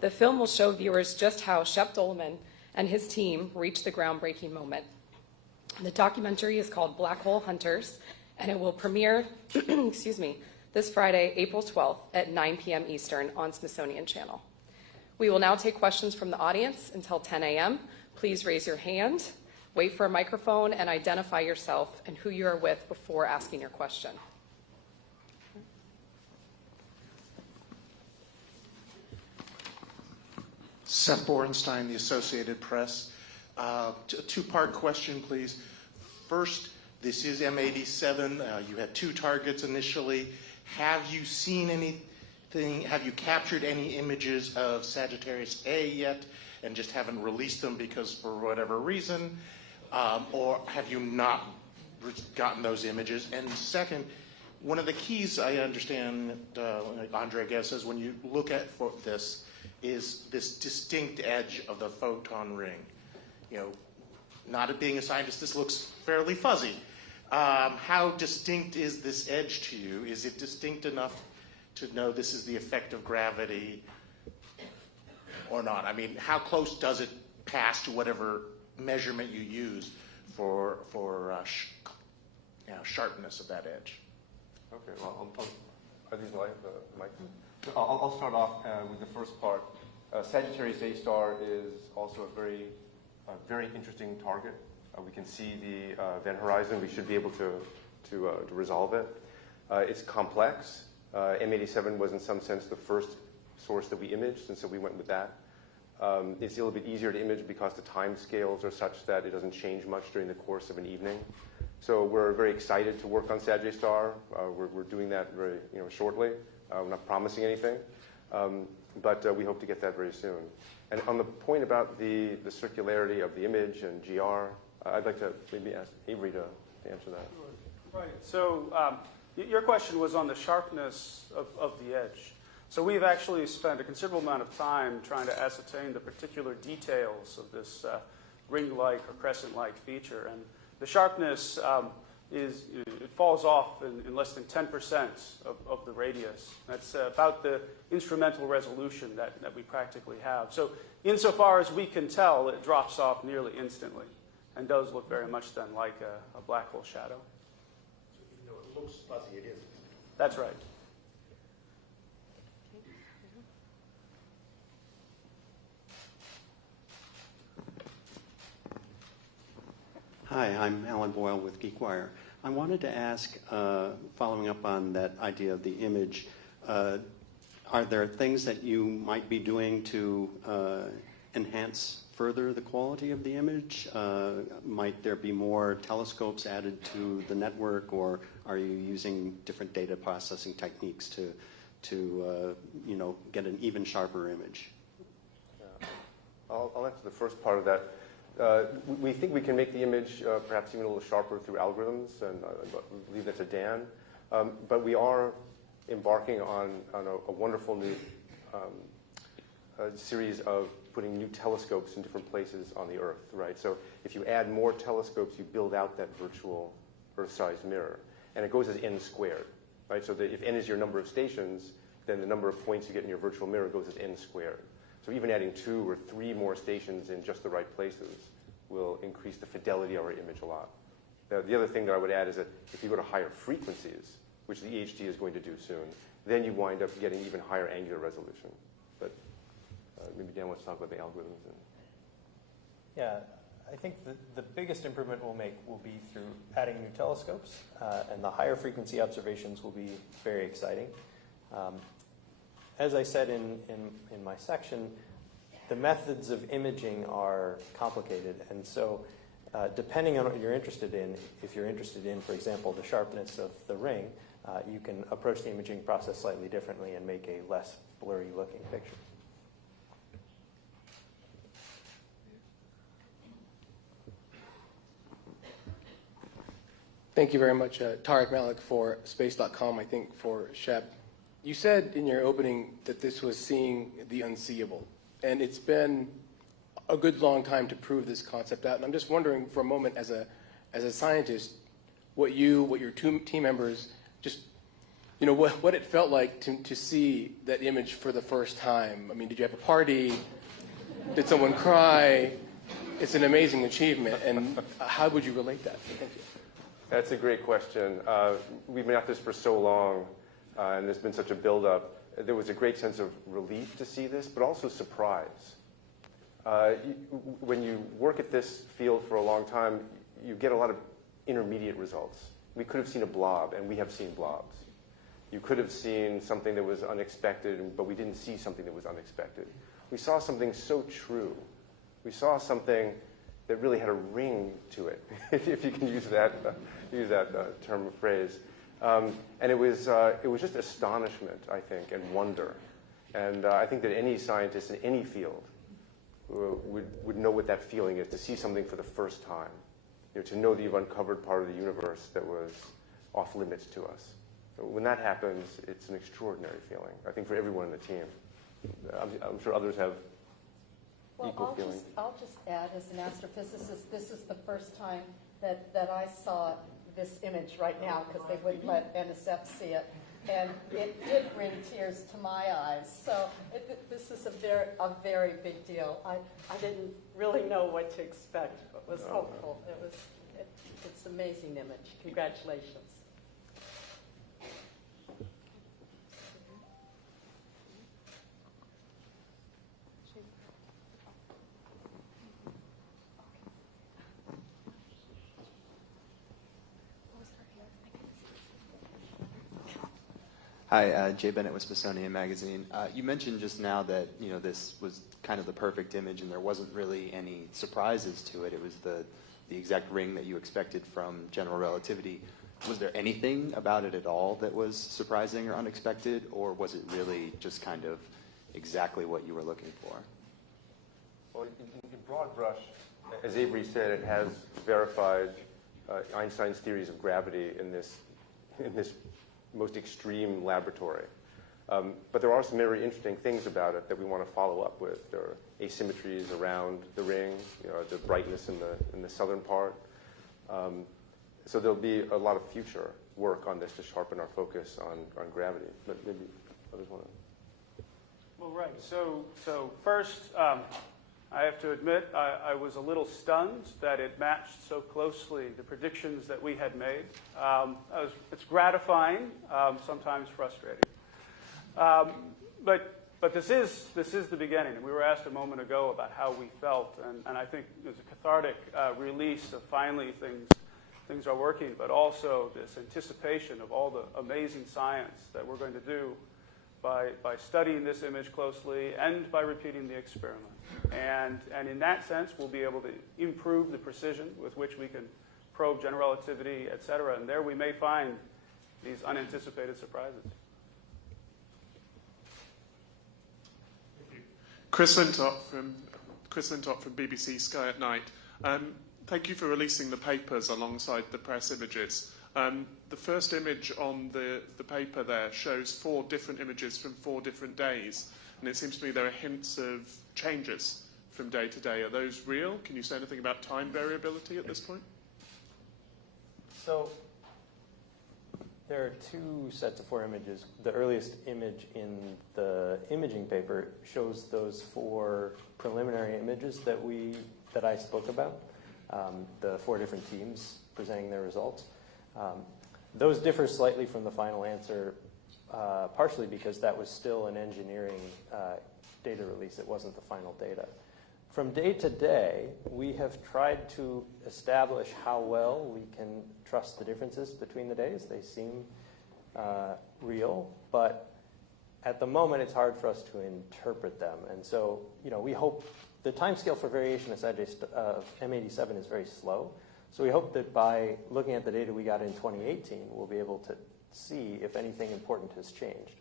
The film will show viewers just how Shep Doeleman and his team reached the groundbreaking moment. The documentary is called Black Hole Hunters, and it will premiere this Friday, April 12th at 9 p.m. Eastern on Smithsonian Channel. We will now take questions from the audience until 10 a.m. Please raise your hand, wait for a microphone, and identify yourself and who you are with before asking your question. Seth Borenstein, The Associated Press. A two-part question, please. First, this is M87. You had 2 targets initially. Have you seen anything, have you captured any images of Sagittarius A yet and just haven't released them because for whatever reason? Or have you not gotten those images? And second, one of the keys I understand, like Andre Gev says, when you look at this, is this distinct edge of the photon ring. Not being a scientist, this looks fairly fuzzy. How distinct is this edge to you? Is it distinct enough to know this is the effect of gravity or not? I mean, how close does it pass to whatever measurement you use for sharpness of that edge? Okay, well, are these live, Mike? I'll start off with the first part. Sagittarius A star is also a very interesting target. We can see the event horizon. We should be able to resolve it. It's complex. M87 was in some sense the first source that we imaged, and so we went with that. It's a little bit easier to image because the time scales are such that it doesn't change much during the course of an evening. So we're very excited to work on Sag A star. We're doing that very shortly. We're not promising anything, but we hope to get that very soon. And on the point about the circularity of the image and GR, I'd like to maybe ask Avery to answer that. Right. So your question was on the sharpness of the edge. So we've actually spent a considerable amount of time trying to ascertain the particular details of this ring-like or crescent-like feature. And the sharpness it falls off in less than 10% of the radius. That's about the instrumental resolution that we practically have. So insofar as we can tell, it drops off nearly instantly and does look very much then like a black hole shadow. So even though it looks fuzzy, it isn't. That's right. Hi, I'm Alan Boyle with GeekWire. I wanted to ask, following up on that idea of the image, are there things that you might be doing to enhance further the quality of the image? Might there be more telescopes added to the network, or are you using different data processing techniques to get an even sharper image? I'll answer the first part of that. We think we can make the image perhaps even a little sharper through algorithms, and I leave that to Dan. But we are embarking on a wonderful new series of putting new telescopes in different places on the Earth, right? So if you add more telescopes, you build out that virtual Earth-sized mirror. And it goes as n squared, right? So that if n is your number of stations, then the number of points you get in your virtual mirror goes as n squared. So even adding 2 or 3 more stations in just the right places will increase the fidelity of our image a lot. Now, the other thing that I would add is that if you go to higher frequencies, which the EHT is going to do soon, then you wind up getting even higher angular resolution. But maybe Dan wants to talk about the algorithms. Yeah, I think the biggest improvement we'll make will be through adding new telescopes, and the higher frequency observations will be very exciting. As I said in my section, the methods of imaging are complicated, and so depending on what you're interested in, if you're interested in, for example, the sharpness of the ring, you can approach the imaging process slightly differently and make a less blurry looking picture. Thank you very much, Tarek Malik for Space.com, I think for Shep. You said in your opening that this was seeing the unseeable, and it's been a good long time to prove this concept out. And I'm just wondering for a moment, as a scientist, what your team members, just what it felt like to see that image for the first time. I mean, did you have a party? Did someone cry? It's an amazing achievement, and how would you relate that? Thank you. That's a great question. We've been at this for so long, and there's been such a buildup. There was a great sense of relief to see this, but also surprise. When you work at this field for a long time, you get a lot of intermediate results. We could have seen a blob, and we have seen blobs. You could have seen something that was unexpected, but we didn't see something that was unexpected. We saw something so true. We saw something that really had a ring to it, if you can use that term or phrase. And it was just astonishment, I think, and wonder. And I think that any scientist in any field would know what that feeling is, to see something for the first time, to know that you've uncovered part of the universe that was off limits to us. So when that happens, it's an extraordinary feeling, I think, for everyone in the team. I'm sure others have equal feeling. I'll just add, as an astrophysicist, this is the first time that I saw this image right now, because they wouldn't let NSF see it. And it did bring tears to my eyes. So this is a very big deal. I didn't really know what to expect, but was hopeful. It's an amazing image. Congratulations. Hi, Jay Bennett with Smithsonian Magazine. You mentioned just now that this was kind of the perfect image, and there wasn't really any surprises to it. It was the exact ring that you expected from general relativity. Was there anything about it at all that was surprising or unexpected, or was it really just kind of exactly what you were looking for? Well, in broad brush, as Avery said, it has verified Einstein's theories of gravity in this most extreme laboratory. But there are some very interesting things about it that we want to follow up with. There are asymmetries around the ring, the brightness in the southern part. So there'll be a lot of future work on this to sharpen our focus on gravity. But maybe others want to. Well, right. So first, I have to admit I was a little stunned that it matched so closely the predictions that we had made. It's gratifying, sometimes frustrating. But this is the beginning. We were asked a moment ago about how we felt, and I think there's a cathartic release of finally things are working, but also this anticipation of all the amazing science that we're going to do by studying this image closely and by repeating the experiment. And in that sense, we'll be able to improve the precision with which we can probe general relativity, et cetera. And there we may find these unanticipated surprises. Chris Lintop from BBC Sky at Night. Thank you for releasing the papers alongside the press images. The first image on the paper there shows 4 different images from 4 different days, and it seems to me there are hints of changes from day to day. Are those real? Can you say anything about time variability at this point? So there are 2 sets of 4 images. The earliest image in the imaging paper shows those 4 preliminary images that I spoke about, the 4 different teams presenting their results. Those differ slightly from the final answer, partially because that was still an engineering data release. It wasn't the final data. From day to day, we have tried to establish how well we can trust the differences between the days. They seem real, but at the moment, it's hard for us to interpret them. And so, we hope the timescale for variation of M87 is very slow. So we hope that by looking at the data we got in 2018, we'll be able to see if anything important has changed.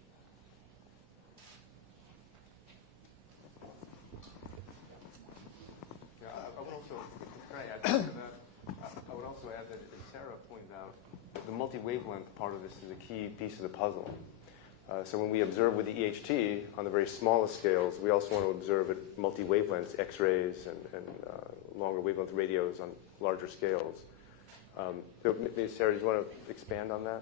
Yeah, I would also, can I add to that? I would also add that, as Sarah pointed out, the multi-wavelength part of this is a key piece of the puzzle. So when we observe with the EHT on the very smallest scales, we also want to observe at multi-wavelengths, X-rays, and longer wavelength radios on larger scales. So maybe Sarah, do you want to expand on that?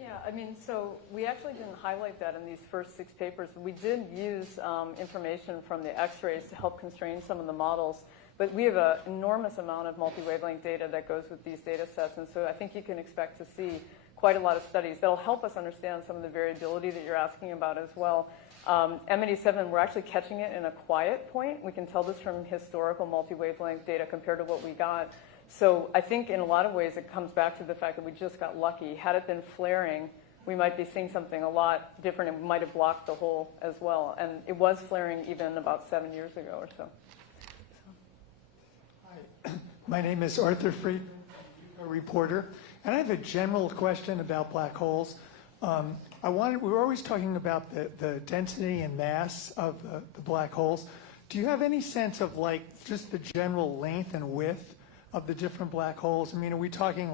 Yeah, so we actually didn't highlight that in these first 6 papers. We did use information from the X-rays to help constrain some of the models, but we have an enormous amount of multi-wavelength data that goes with these data sets, and so I think you can expect to see quite a lot of studies that'll help us understand some of the variability that you're asking about as well. M87, we're actually catching it in a quiet point. We can tell this from historical multi-wavelength data compared to what we got. So I think in a lot of ways it comes back to the fact that we just got lucky. Had it been flaring, we might be seeing something a lot different and might have blocked the hole as well. And it was flaring even about 7 years ago or so. Hi, my name is Arthur Fried, a reporter. And I have a general question about black holes. We were always talking about the density and mass of the black holes. Do you have any sense of just the general length and width of the different black holes? Are we talking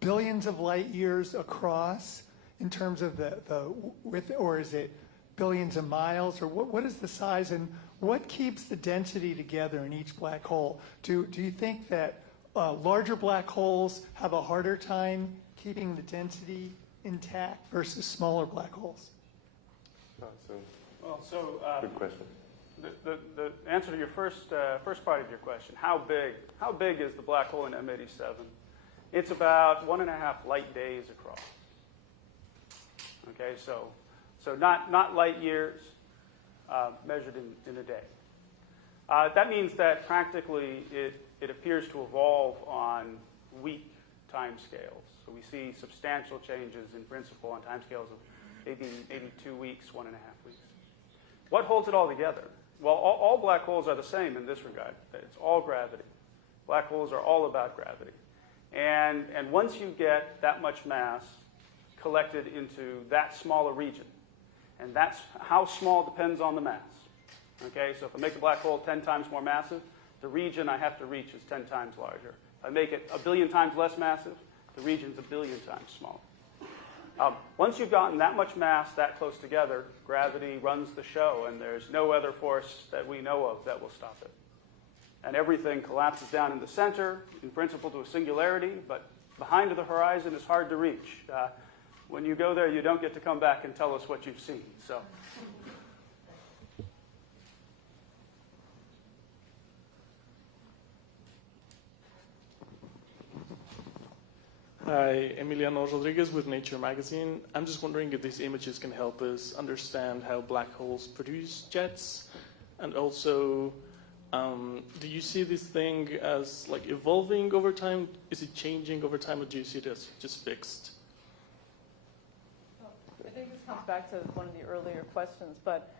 billions of light years across in terms of the width, or is it billions of miles, or what is the size, and what keeps the density together in each black hole? Do you think that larger black holes have a harder time keeping the density intact versus smaller black holes? Good question. The answer to your first part of your question, how big is the black hole in M87? It's about 1.5 light days across. Okay, so not light years measured in a day. That means that practically it appears to evolve on week time scales. So we see substantial changes in principle on time scales of maybe 2 weeks, 1.5 weeks. What holds it all together? Well, all black holes are the same in this regard. It's all gravity. Black holes are all about gravity. And once you get that much mass collected into that smaller region, and that's how small depends on the mass. Okay, so if I make a black hole 10 times more massive, the region I have to reach is 10 times larger. If I make it 1 billion times less massive, the region's 1 billion times smaller. Once you've gotten that much mass that close together, gravity runs the show, and there's no other force that we know of that will stop it. And everything collapses down in the center, in principle to a singularity, but behind the horizon is hard to reach. When you go there, you don't get to come back and tell us what you've seen. So. Hi, Emiliano Rodriguez with Nature Magazine. I'm just wondering if these images can help us understand how black holes produce jets, and also, do you see this thing as like evolving over time? Is it changing over time, or do you see it as just fixed? I think this comes back to one of the earlier questions, but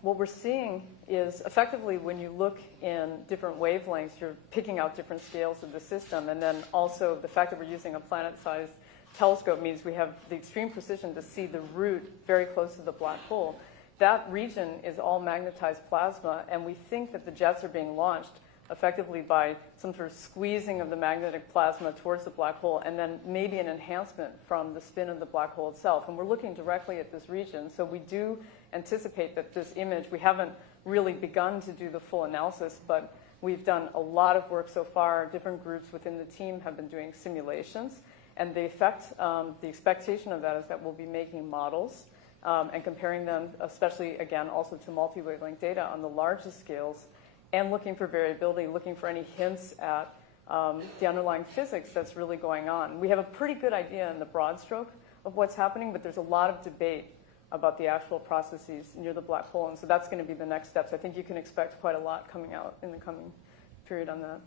what we're seeing is effectively when you look in different wavelengths, you're picking out different scales of the system, and then also the fact that we're using a planet-sized telescope means we have the extreme precision to see the root very close to the black hole. That region is all magnetized plasma, and we think that the jets are being launched effectively by some sort of squeezing of the magnetic plasma towards the black hole, and then maybe an enhancement from the spin of the black hole itself. And we're looking directly at this region, so we do anticipate that this image, we haven't really begun to do the full analysis, but we've done a lot of work so far. Different groups within the team have been doing simulations, and the effect, the expectation of that is that we'll be making models and comparing them, especially, again, also to multi-wavelength data on the largest scales, and looking for variability, looking for any hints at the underlying physics that's really going on. We have a pretty good idea in the broad stroke of what's happening, but there's a lot of debate about the actual processes near the black hole, and so that's going to be the next steps. I think you can expect quite a lot coming out in the coming period on that.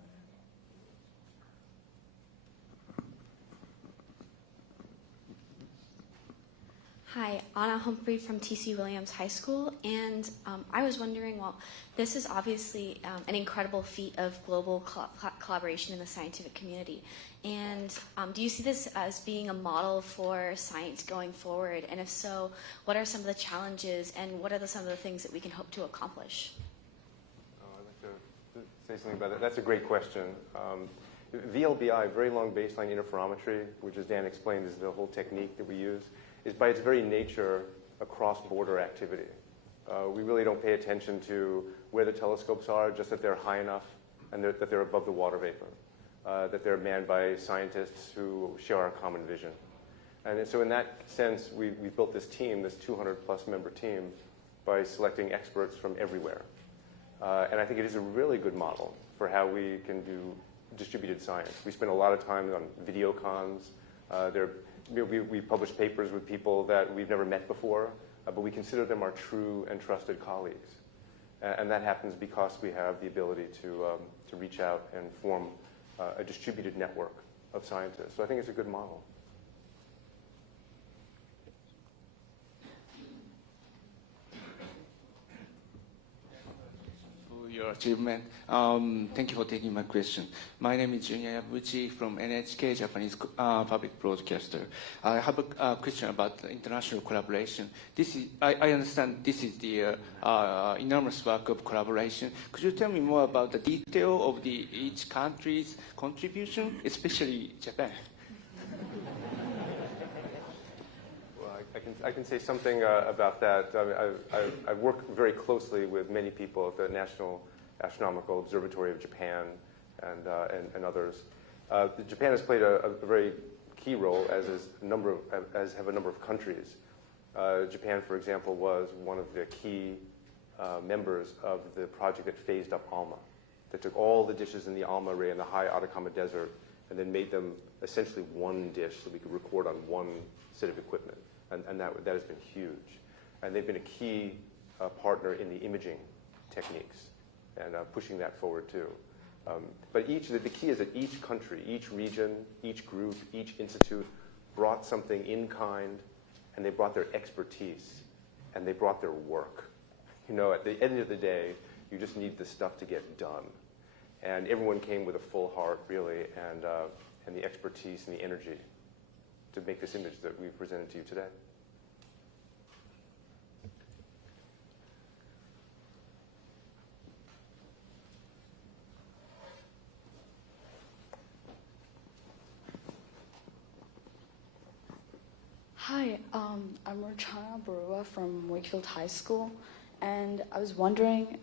Hi, Anna Humphrey from T.C. Williams High School, and I was wondering, well, this is obviously an incredible feat of global collaboration in the scientific community, and do you see this as being a model for science going forward, and if so, what are some of the challenges, and what are some of the things that we can hope to accomplish? I'd like to say something about that. That's a great question. VLBI, very long baseline interferometry, which as Dan explained is the whole technique that we use, is by its very nature a cross-border activity. We really don't pay attention to where the telescopes are, just that they're high enough and that they're above the water vapor, that they're manned by scientists who share our common vision. And so in that sense, we built this team, this 200-plus member team, by selecting experts from everywhere. And I think it is a really good model for how we can do distributed science. We spend a lot of time on video cons. We publish papers with people that we've never met before, but we consider them our true and trusted colleagues. And that happens because we have the ability to reach out and form a distributed network of scientists. So I think it's a good model. Your achievement. Thank you for taking my question. My name is Junya Yabuchi from NHK, Japanese public broadcaster. I have a question about international collaboration. I understand this is the enormous work of collaboration. Could you tell me more about the detail of each country's contribution, especially Japan? I can say something about that. I work very closely with many people at the National Astronomical Observatory of Japan and others. Japan has played a very key role, as have a number of countries. Japan, for example, was one of the key members of the project that phased up ALMA. That took all the dishes in the ALMA array in the high Atacama Desert and then made them essentially one dish so we could record on one set of equipment. And that has been huge. And they've been a key partner in the imaging techniques and pushing that forward too. But the key is that each country, each region, each group, each institute brought something in kind, and they brought their expertise, and they brought their work. You know, at the end of the day, you just need the stuff to get done. And everyone came with a full heart, really, and the expertise and the energy to make this image that we've presented to you today. Hi, I'm Rochana Barua from Wakefield High School, and I was wondering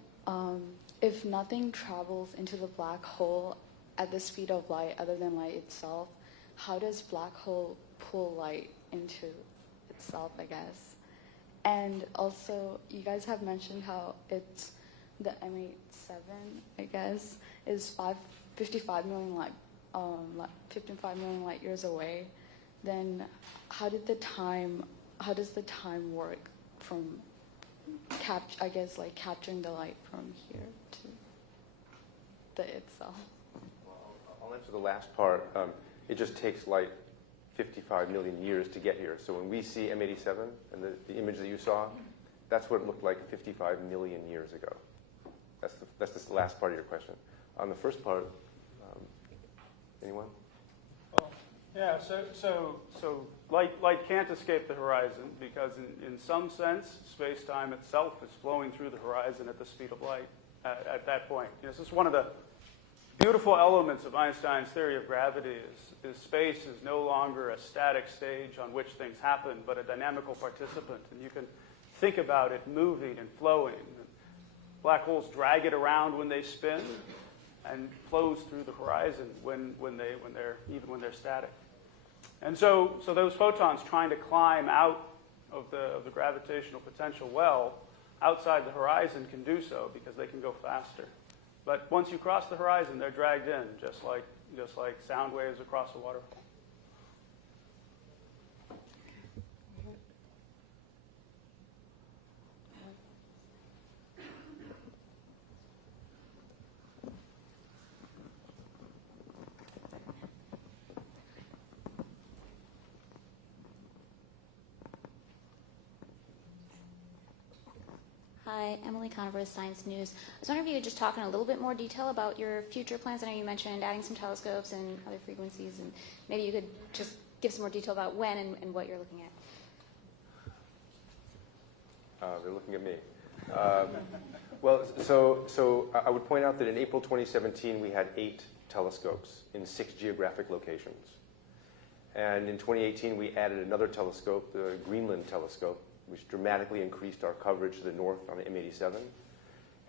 if nothing travels into the black hole at the speed of light other than light itself, how does black hole pull light into itself, I guess? And also, you guys have mentioned how it's the M87, I guess, is 55 million light years away. Then how does the time work from capturing the light from here to the itself? I'll answer the last part. It just takes light 55 million years to get here. So when we see M87 and the image that you saw, that's what it looked like 55 million years ago. That's the last part of your question. On the first part, anyone? Yeah, so light can't escape the horizon because in some sense, space-time itself is flowing through the horizon at the speed of light at that point. This is one of the beautiful elements of Einstein's theory of gravity is space is no longer a static stage on which things happen, but a dynamical participant. And you can think about it moving and flowing. Black holes drag it around when they spin and flows through the horizon when they're static. And so those photons trying to climb out of the gravitational potential well outside the horizon can do so because they can go faster. But once you cross the horizon, they're dragged in, just like sound waves across a waterfall. Hi, Emily Conover with Science News. I was wondering if you could just talk in a little bit more detail about your future plans. I know you mentioned adding some telescopes and other frequencies, and maybe you could just give some more detail about when and what you're looking at. They're looking at me. Well, so I would point out that in April 2017, we had 8 telescopes in 6 geographic locations. And in 2018, we added another telescope, the Greenland telescope, which dramatically increased our coverage to the north on M87.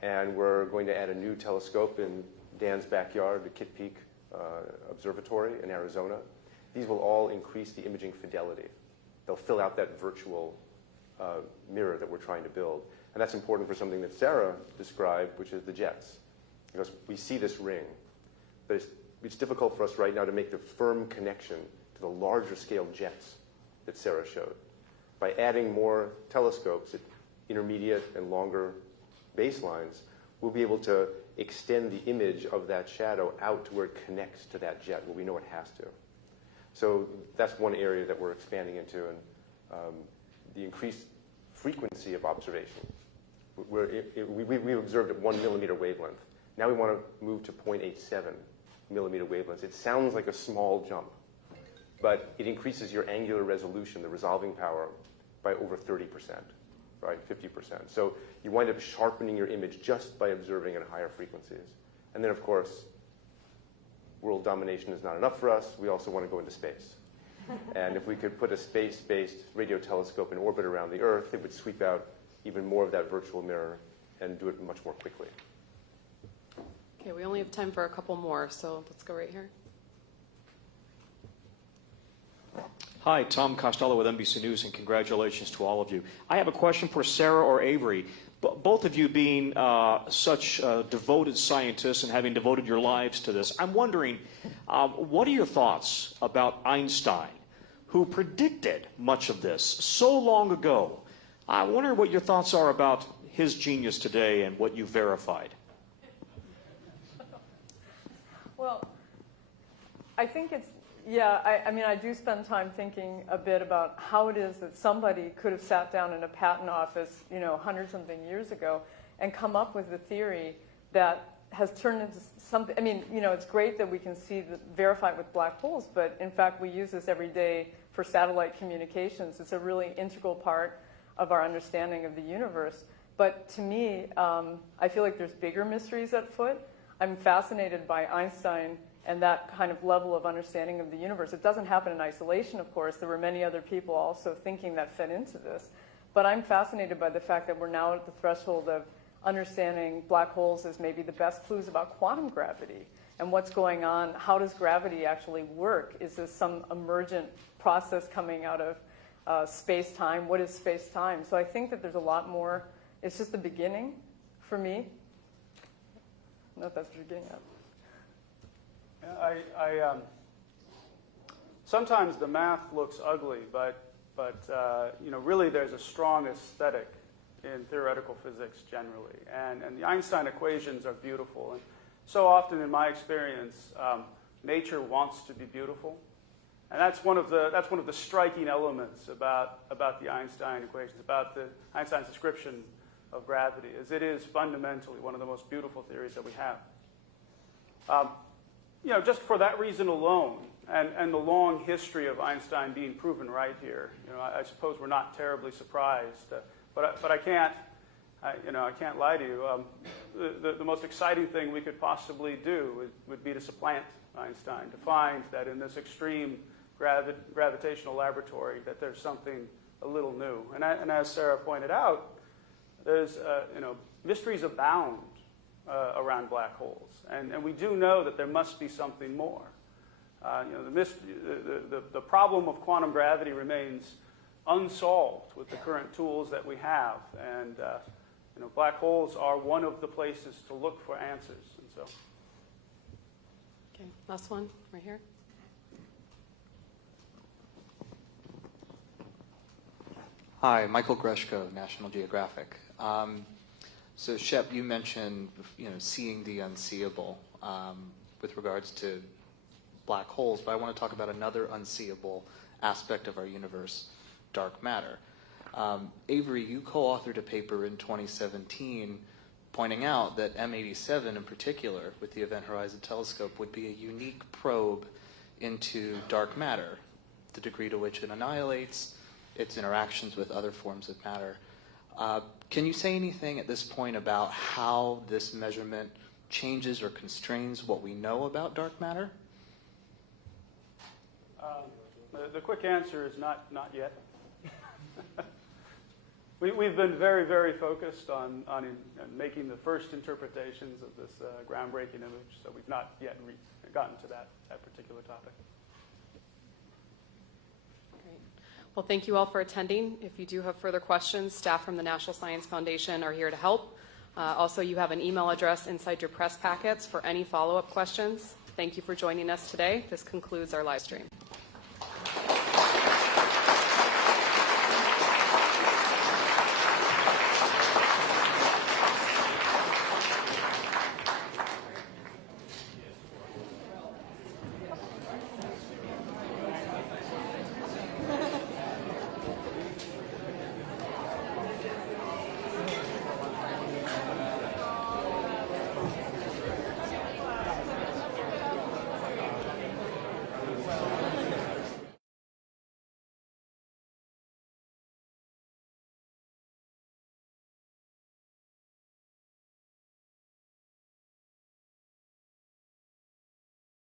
And we're going to add a new telescope in Dan's backyard, the Kitt Peak Observatory in Arizona. These will all increase the imaging fidelity. They'll fill out that virtual mirror that we're trying to build. And that's important for something that Sarah described, which is the jets. Because we see this ring, but it's difficult for us right now to make the firm connection to the larger scale jets that Sarah showed. By adding more telescopes at intermediate and longer baselines, we'll be able to extend the image of that shadow out to where it connects to that jet, where we know it has to. So that's one area that we're expanding into, and the increased frequency of observation. We observed at 1 millimeter wavelength. Now we want to move to 0.87 millimeter wavelengths. It sounds like a small jump, but it increases your angular resolution, the resolving power, by over 30%, right, 50%. So you wind up sharpening your image just by observing at higher frequencies. And then, of course, world domination is not enough for us. We also want to go into space. And if we could put a space-based radio telescope in orbit around the Earth, it would sweep out even more of that virtual mirror and do it much more quickly. Okay, we only have time for a couple more, so let's go right here. Hi, Tom Costello with NBC News, and congratulations to all of you. I have a question for Sarah or Avery. Both of you being such devoted scientists and having devoted your lives to this, I'm wondering, what are your thoughts about Einstein, who predicted much of this so long ago? I wonder what your thoughts are about his genius today and what you verified. Well, I think it's, yeah, I mean, I do spend time thinking a bit about how it is that somebody could have sat down in a patent office, 100-something years ago and come up with a theory that has turned into something. I mean, it's great that we can verify it with black holes, but in fact, we use this every day for satellite communications. It's a really integral part of our understanding of the universe. But to me, I feel like there's bigger mysteries at foot. I'm fascinated by Einstein. and that kind of level of understanding of the universe. It doesn't happen in isolation, of course. There were many other people also thinking that fed into this. But I'm fascinated by the fact that we're now at the threshold of understanding black holes as maybe the best clues about quantum gravity and what's going on. How does gravity actually work? Is this some emergent process coming out of space-time? What is space-time? So I think that there's a lot more. It's just the beginning for me. I don't know if that's what you're getting at. Sometimes the math looks ugly, but really there's a strong aesthetic in theoretical physics generally, and the Einstein equations are beautiful. And so often, in my experience, nature wants to be beautiful, and that's one of the striking elements about the Einstein equations, about Einstein's description of gravity, is it is fundamentally one of the most beautiful theories that we have. Just for that reason alone, and the long history of Einstein being proven right here, I suppose we're not terribly surprised. But I can't lie to you. The most exciting thing we could possibly do would be to supplant Einstein, to find that in this extreme gravitational laboratory that there's something a little new. And as Sarah pointed out, there's mysteries abound around black holes, and we do know that there must be something more. The problem of quantum gravity remains unsolved with the current tools that we have, and black holes are one of the places to look for answers. And so, okay, last one right here. Hi, Michael Greshko, National Geographic. So Shep, you mentioned seeing the unseeable with regards to black holes, but I want to talk about another unseeable aspect of our universe, dark matter. Avery, you co-authored a paper in 2017 pointing out that M87 in particular, with the Event Horizon Telescope, would be a unique probe into dark matter, the degree to which it annihilates, its interactions with other forms of matter. Can you say anything at this point about how this measurement changes or constrains what we know about dark matter? The quick answer is not yet. We've been very, very focused on making the first interpretations of this groundbreaking image, so we've not yet gotten to that particular topic. Great. Well, thank you all for attending. If you do have further questions, staff from the National Science Foundation are here to help. Also, you have an email address inside your press packets for any follow-up questions. Thank you for joining us today. This concludes our live stream.